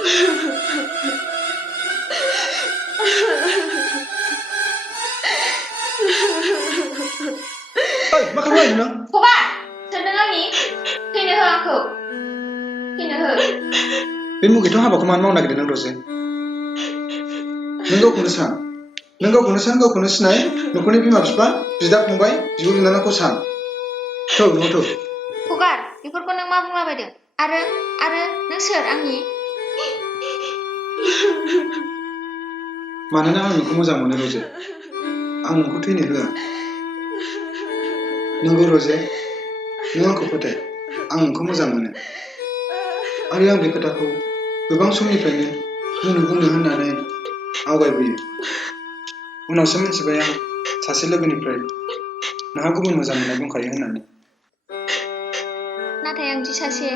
ओइ मा खालामबाय नों? फबा सोरदों आंनि फैनो हो आंखौ फैनो हो। बे मुगैथ' हाबाखौ मानो मावनो नागिरदों नों दसे? नों गावखौनो सान। नों गावखौनो सिनाय। न'खरनि बिमा बिफा, बिदा फंबाय, बिब' बिनानावखौ सान। थौ न'आव थौ। हगार बेफोरखौ नों मा बुंलाबायदों? आरो नों सोर आंनि? मानोना आं नोंखौ मोजां मोनो रजे। आं नोंखौ थैनो होआ। नंगौ रजे, नों आंखौ फोथाय। आं नोंखौ मोजां मोनो। आरो आं बे खोथाखौ गोबां समनिफ्रायनो बुंनो होननानै आवगायबोयो। उनावसो मिथिबाय आं सासे लोगोनिफ्राय नोंहा गुबुन मोजां मोननाय दंखायो होननानै। नाथाय आं दि सासे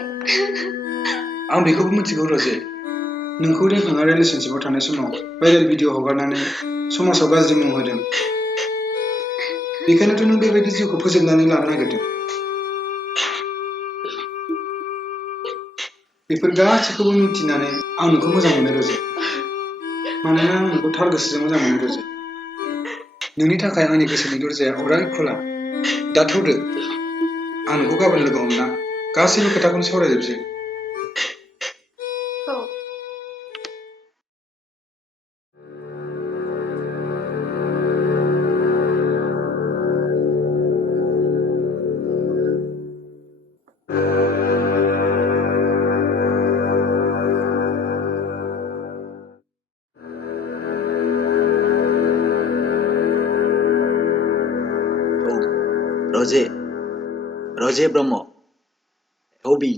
आं बेखौबो मिथिगौ रजे। नोंखौ रिंखांआ रिलेसनशिपआव थानाय समाव भाइरेल भिडिअ हगारनानै समाजाव गाज्रि मुं होदों। बेखायनोथ' नों बेबायदि जिउखौ फोजोबनानै लानो नागिरदों। बेफोर गासैखौबो मिथिनानै आं नोंखौ मोजां मोनो रजे। मानोना आं नोंखौ थार गोसोजों मोजां मोनो रजे। नोंनि थाखाय आंनि गोसोनि दरजाया अराय खुला। दा थौदो। आं नोंखौ गाबोन लोगो हमना गासैबो खोथाखौनो सावरायजोबसै। औ। रजे ब्रह्म, हबि,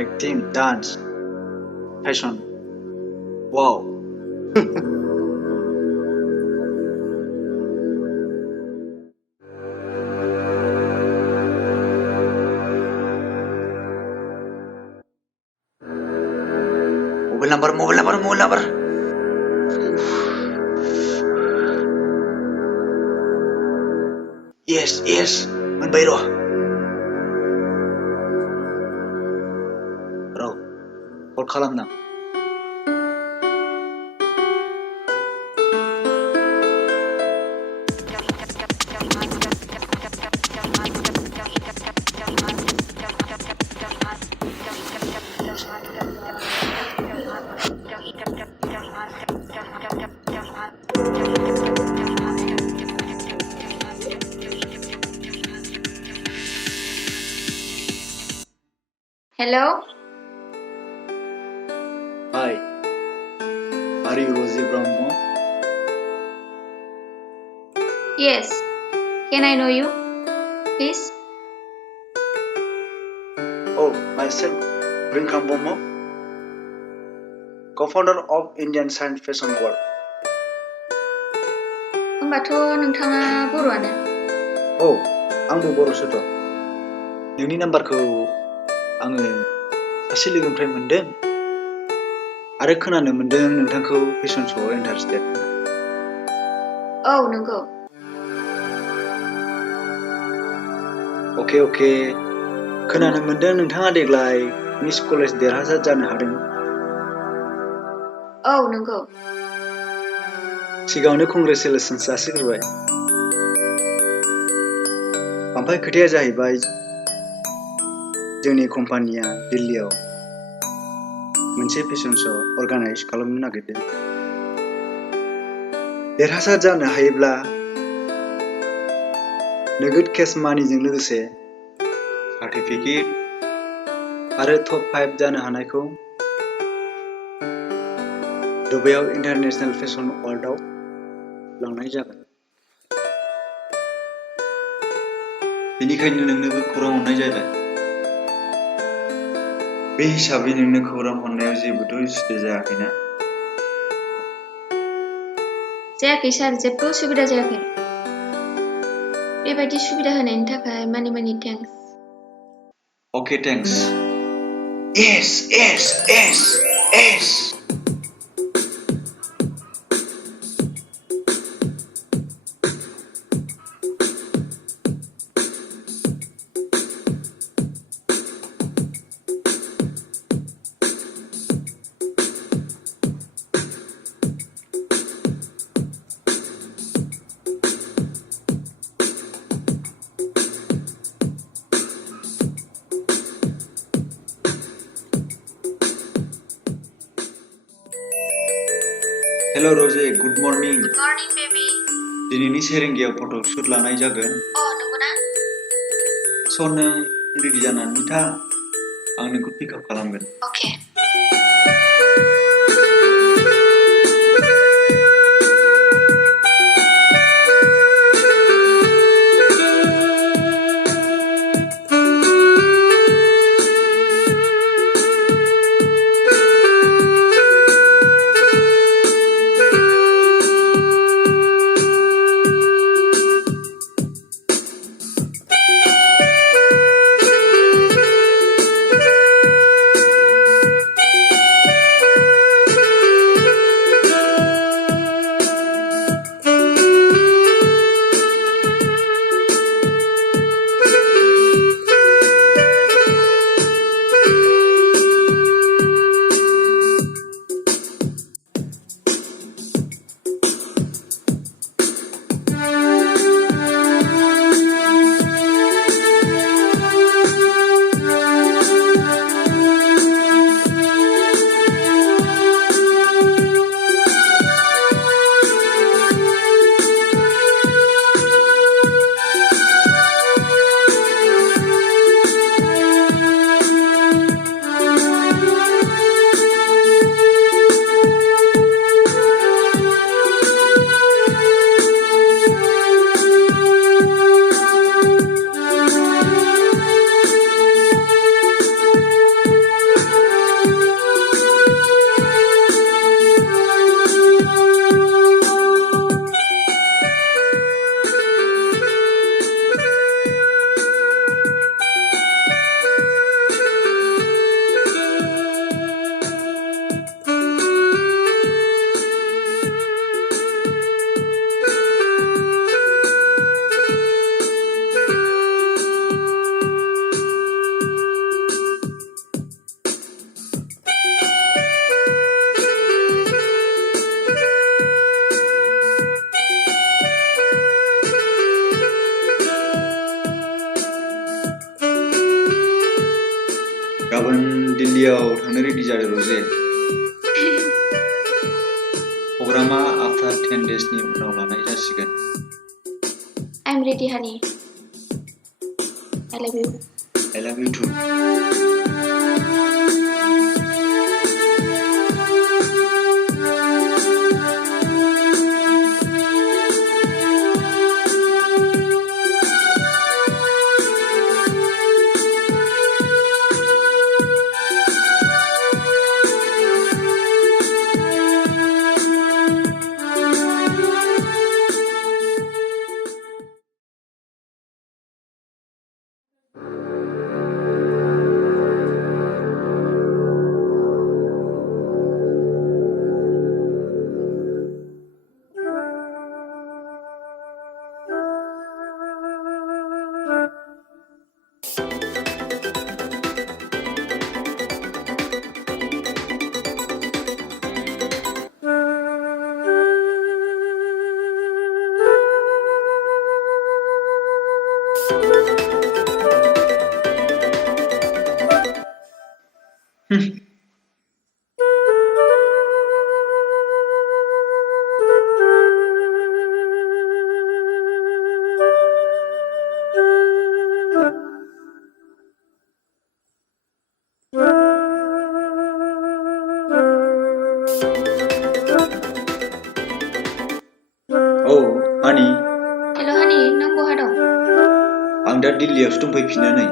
एक्टिं, डान्स, फेशन, वाव। Mobile number. Yes, मोनबाय र'। कल खालामना। Hello? Hi, are you Rosie Brahmo? Yes. Can I know you, please? Oh, myself, Rinkam Brahmo, co-founder of Indian Science Fashion World. होमबाथ' नोंथाङा बर'आनो? औ, आंबो बर'सोथ'। नोंनि नाम्बारखौ आङो सासे लोगोनिफ्राय मोनदों आरो खोनानो मोनदों नोंथांखौ फेशन श'आव इन्टारेस्टेड। औ नंगौ। अके खोनानो मोनदों नोंथाङा देग्लाय मिस कलेज देरहासार जानो हादों। औ नंगौ। सिगाङावनो कंग्रेचुलेसन्स जासिग्रोबाय। ओमफ्राय खोथाया जाहैबाय जोंनि कम्पानिया दिल्लीयाव मोनसे फेशन श' अर्गानाइज खालामनो नागिरदों। देरहासार जानो हायोब्ला नोगोद केश मानिजों लोगोसे सार्टिफिकेट आरो टप 5 जानो हानायखौ दुबाइयाव इन्टारनेशनेल फेशन वर्ल्डआव लांनाय जागोन। बेनिखायनो नोंनोबो खौरां हरनाय जाबाय। बे हिसाबै नोंनो खौरां हरनायाव जेबोथ' उसुबिदा जायाखैना? जायाखै सार, जेबो उसुबिदा जायाखै। बेबायदि सुबिदा होनायनि थाखाय मानि थेंक्स। अके थेंक्स। एस। हेल' रजे good morning Good morning, baby. दिनैनि सेरेंगियाव फट' शुट लानाय जागोन Oh, नंगौना? स' नों रेडि जानानै था आं नोंखौ पिकआप खालामगोन Okay. गाबोन दिल्लीयाव थांनो रेडि जादो रजे प्रग्रामा आफ्टार 10 डेजनि उनाव लानाय जासिगोन I'm ready, honey. I love you. I love you too औ हानि Hello, honey. नों बहा दं? आं दा दिल्लीयावसो दंफैफिनो नै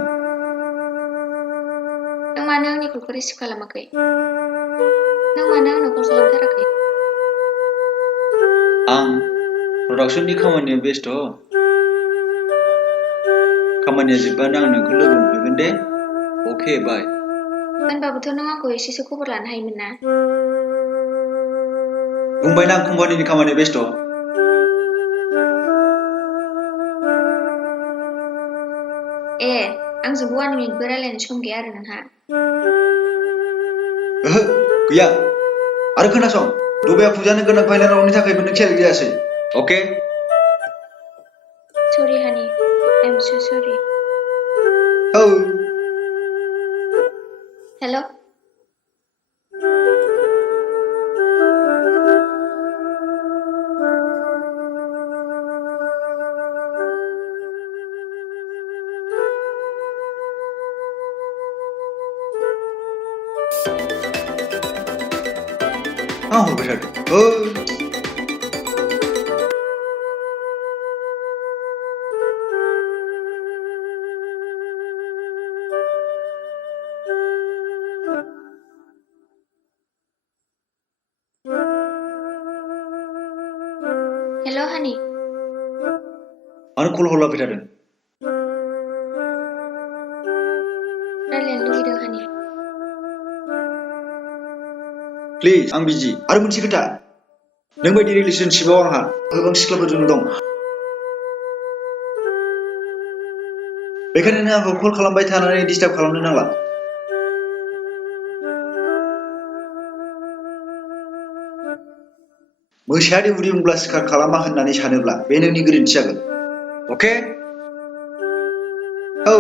नों मानो आंनि कलखौ रिसिभ खालामाखै? नों मानो आंनाव कल खालामथाराखै? आं प्रडाक्शननि खामानियाव बेस्थ' खामानिया जोबबानो आं नोंखौ लोगो मोनफैगोन दे अके बाय होनबाबोथ' नों आंखौ एसेसो खबर लानो हायोमोन ना? बुंबायना आं कम्पानिनि खामानियाव बेस्थ' ए आंजों 1 मिनिटबो रायलायनो सम गैया आरो नोंहा ओहो गैया आरो खोनासं दबाया फुजानो गोनां फाइनाल राउन्डनि थाखायबो नों थियारि जायासै अके Sorry, honey. I'm so sorry. औ Hello? आं हरबाय थादों हेल' हानि मानो कल हरलाबाय थादों रायलायनो लुगैदों हानि प्लिज आं बिजि आरो मोनसे खोथा नों बायदि रिलेशनशिपआव आंहा गोबां सिख्लाफोरजों दं बेखायनो नों आंखौ कल खालामबाय थानानै डिस्टार्ब खालामनो नांला मोसायादि उदै बुंब्ला सिखार खालामा होननानै सानोब्ला बे नोंनि गोरोन्थि जागोन अके औ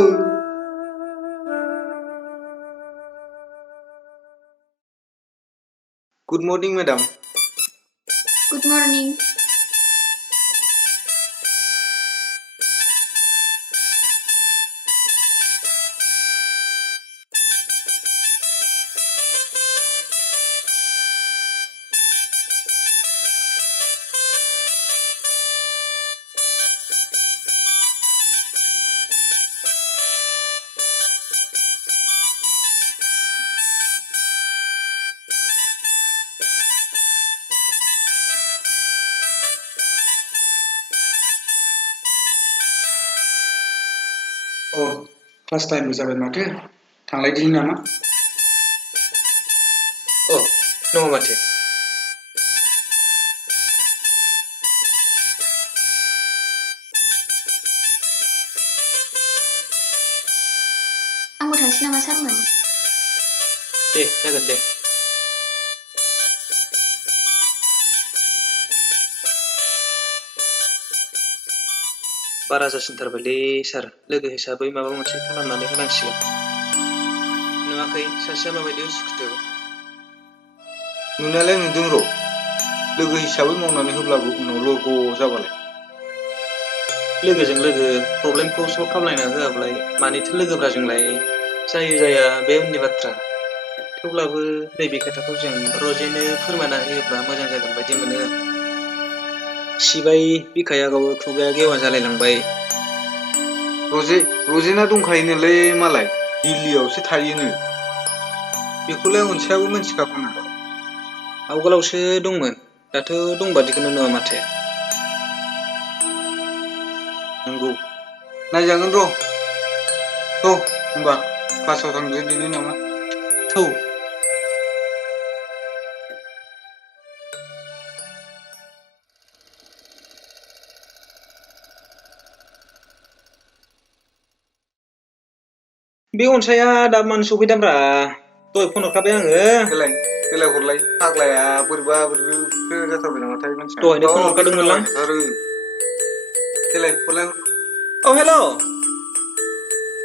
good morning madam good morning अ क्लास टाइमबो जाबाय माथो थांलायदिनि नामा अ नङा माथो आंबो थांसै नामा सारमोन दे जागोन दे बारा जासिनथारबायलै सार लोगो हिसाबै माबा मोनसे खालामनानै होनांसिगोन नुवाखै सासेया माबायदि उसुखुथु नुनायालाय नुदों र' लोगो हिसाबै मावनानै होब्लाबो उनाव लरग' जाबालाय लोगोजों लोगो प्रब्लेमखौ सल्भ खालामलायना होआब्लाय मानिथो लोगोब्रा जोंलाय जायो जाया बे उननि बाथ्रा थेवब्लाबो नैबे खोथाखौ जों रजेनो फोरमायना होयोब्ला मोजां जागोन बायदि मोनो सिबाय बिखाया गावो खुगाया गेवा जालायलांबाय रजेना दंखायोनोलै मालाय दिल्लीयावसो थायोनो बेखौलाय अनसायाबो मिथिखागौना आवगोलावसो दंमोन दाथ' दंबादिखौनो नुवा माथो नंगौ नायजागोन र' थ' होमबा क्लासाव थांग्रोदिनि नामा थौ बे अनसाया दा मानो सफैदाब्रा दहाय फन हरखाबाय आङो देलाय हरलाय फाग्लाया बोरैबा बोरैबिसो जाथारबाय नामाथाय मानसिया दहायनो फन बे हरखादोंमोनलां खोनाबाय थाथारो देलाय हरलाय औ हेल'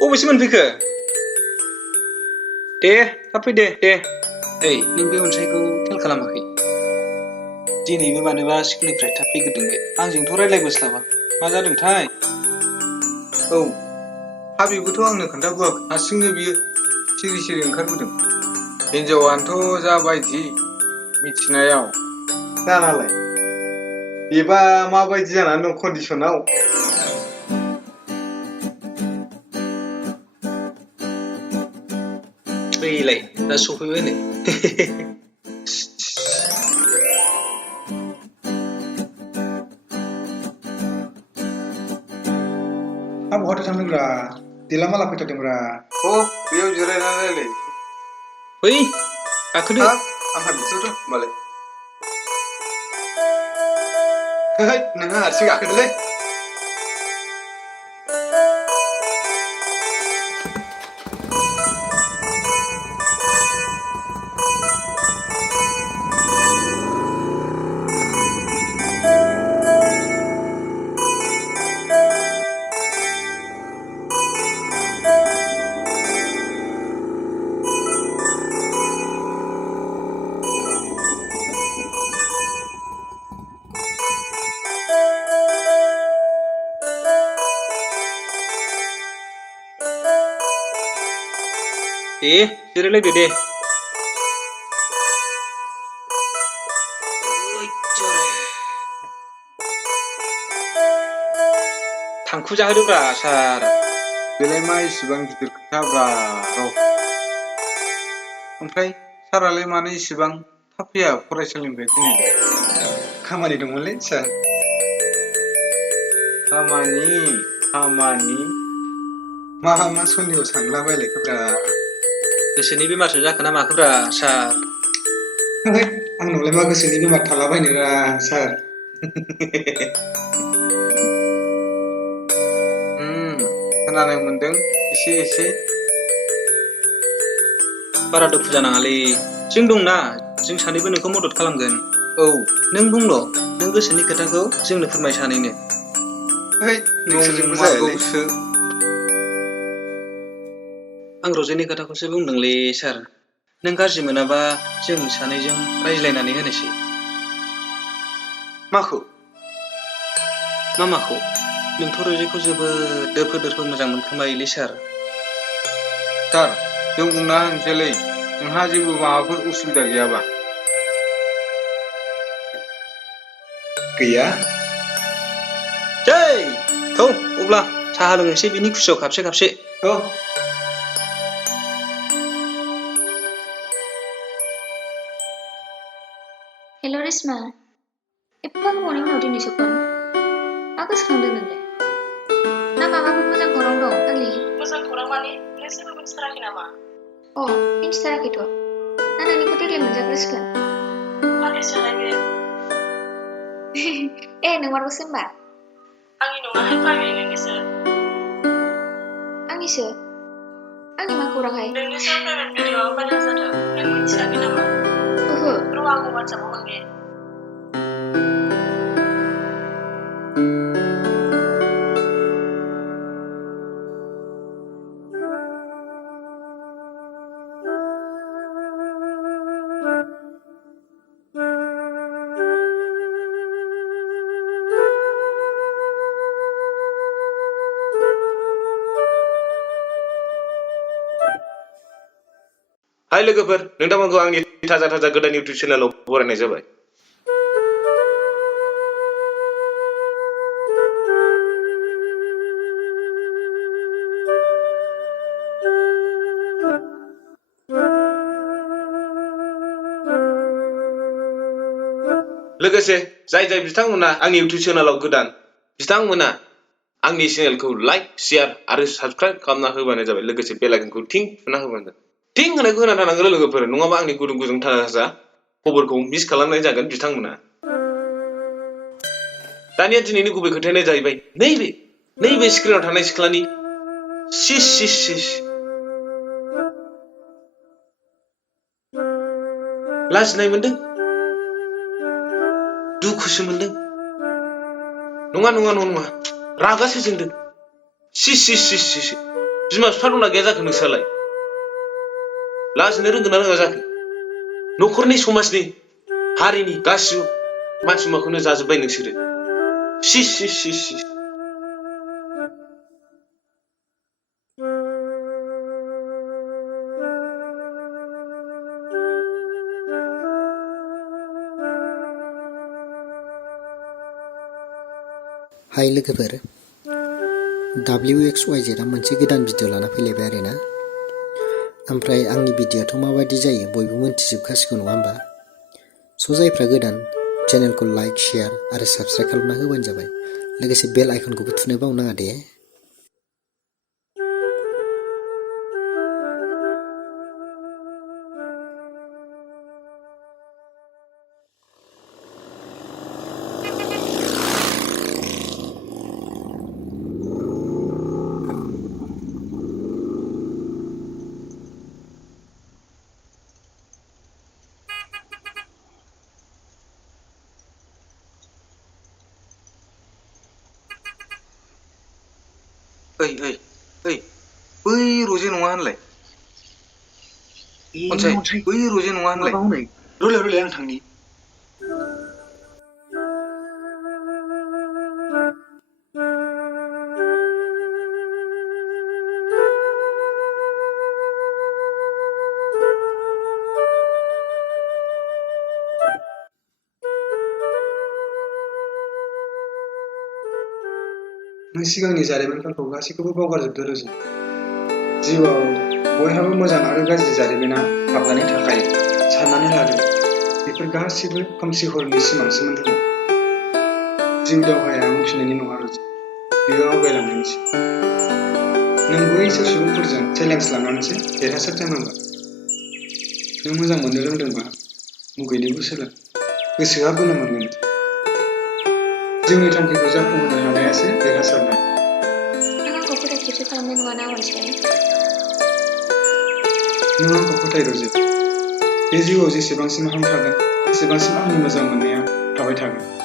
बबेसो मोनफैखो दे थाब फैदे दे ओइ नों बे अनसायखौ खेल खालामाखै दिनैबो मानोबा स्कुलनिफ्राय थाब फैग्रोदों बे आंजोंथ' रायज्लायबोस्लाबा मा जादोंथाय औ हाबिबोथ' आंनो खोन्थाबोआखै हारसिंनो बियो सिरि सिरि ओंखारबोदों हिनजावानोथ' जाबायदि मिथिनायाव जानालाय बेबा माबायदि जानानै दं कन्डिसनाव बैलाय दा सफैबाय नै हा बहाथो थांदोंब्रा देलामाला फैथारदोंब्रा बेयाव जिरायनानै रायलाय फै गाखोदो हाब आंहा बिदिथ' होमबालाय है नोंहा हारसिं गाखोदोलै दे जिरायलायदो दे थांखु जाहोदोब्रा सार। बेलाय मा इसिबां गिदिर खोथाब्रा र'। ओमफ्राय सारालाय मानो इसिबां थाब फैया फरायसालिनिफ्राय दिनैलाय? खामानि दंमोनलै सार। खामानि मा सन्देह सानलाबायलायखोब्रा। गोसोनि बेमारसो जाखो ना माखोब्रा सार? है आंनावलाय मा गोसोनि बेमार थालाबायनोरा सार। खोनानो मोनदों एसे। बारा दुखु जानाङालै, जों दंना, जों सानैबो नोंखौ मदद खालामगोन। औ नों बुंल', नों गोसोनि खोथाखौ जोंनो फोरमाय सानैनो। है नोंसोरजोंबो जायालै। नंमारगौसो। आं रजेनि खोथाखौसो बुंदोंलै सार। नों गाज्रि मोनाबा जों सानैजों रायज्लायनानै होनोसै। माखौ? माखौ? नोंथ' रजेखौ जोबोद दोरफो मोजां मोनखोमायोलै सार। सार, जों बुंना होनोसैलै, नोंहा जेबो माबाफोर उसुबिदा गैयाबा। गैया। जै थौ अब्ला साहा लोंनोसै बिनि खुसियाव खाबसे। औ। हेल' रेशमा, एफा गोबावनि उनाव दिनैसो फन। मा गोसोखांदों नोंलाय? ना माबाफोर मोजां खौरां दं फाग्लि? मोजां खौरां माने नों जेबो मिथिथाराखै नामा? मिथिथाराखैथ'। ना नोंनिखौ देग्लाय मोनजाग्रोसिगोन? मानिसोलाय बे? नंमारगौसो होनबा? आंनि नङाहाय फाग्लि, नोंनिसो। आंनिसो? आंनि मा खौरांहाय? नोंनिसो प्राइभेट भिडिअ'आ भाइरेल जादों। नों मिथियाखै नामा? ओहो। र' आंखौ वाट्सएपआव हरनि। हाय लोगोफोर, नोंथांमोनखौ आंनि थाजा गोदान इउटिउब चेनेलाव बरायनाय जाबाय। लोगोसे जाय बिथांमोना आंनि इउटिउब चेनेलाव गोदान, बिथांमोना आंनि चेनेलखौ लाइक, शेयार आरो साबस्क्राइब खालामना होबानो जाबाय। लोगोसे बेल आइकनखौ थिं थुना होबानो जाबाय। थिं होनायखौ होना थानांगोन लोगोफोर, नङाबा आंनि गुदुं थाजा खबरखौ मिस खालामनाय जागोन बिथांमोना। दानिया दिनैनि गुबै खोथायानो जाहैबाय नैबे स्क्रिनाव थानाय सिख्लानि सिस लाजिनाय मोनदों, दुखुसो मोनदों, नङा रागासो जोंदों। सिस बिमा बिफा दंना गैया जाखो नोंसोरालाय? लाजिनो रोंगोन ना रोङा जाखो? न'खरनि, समाजनि, हारिनि गासिबो मानसिमाखौनो जाजोब्बाय नोंसोरो। सिस हाय लोगोफोर, WXYZ आ मोनसे गोदान भिडिअ लाना फैलायबाय आरोना। ओमफ्राय आंनि भिडिअ'आथ' माबायदि जायो बयबो मोनथिजोबखासिगौ नङा होमबा? स' जायफ्रा गोदान, चेनेलखौ लाइक, शेयार आरो साबस्क्राइब खालामना होबानो जाबाय। लोगोसे बेल आइकनखौबो थुनो बावनाङा दे। ओइ बै रजे नङा होनलाय? अनसाय, बै रजे नङा होनलाय? रलाय आं थांनि। नों सिगांनि जारिमिनफोरखौ गासैखौबो बावगारजोबदो रोजि। जिउआव बयहाबो मोजां आरो गाज्रि जारिमिना हाबनानै थाखायो। साननानै लादो बेफोर गासैबो खोमसि हरनि सिमांसोमोन होनना। जिउ दावहाया उनफिननायनि नङा रोजि, बेयो आवगायलांनायनिसो। नों बैसोर सुबुंफोरजों चेलेन्ज लानानैसो देरहासार जानांगोन। नों मोजां मोननो रोंदोंबा मुगैनोबो सोलों, गोसोआ बोलो मोनगोन। जिउनि थांखिखौ जाफुंहोनो हानायासो देरहासारनाय। नों आंखौ फोथायथिसो खालामनाय नङाना अनसाय? नों आंखौ फोथाय रोजि, बे जिउआव जेसेबांसिम हां थागोन एसेबांसिम आंनि मोजां मोननाया थाबाय थागोन।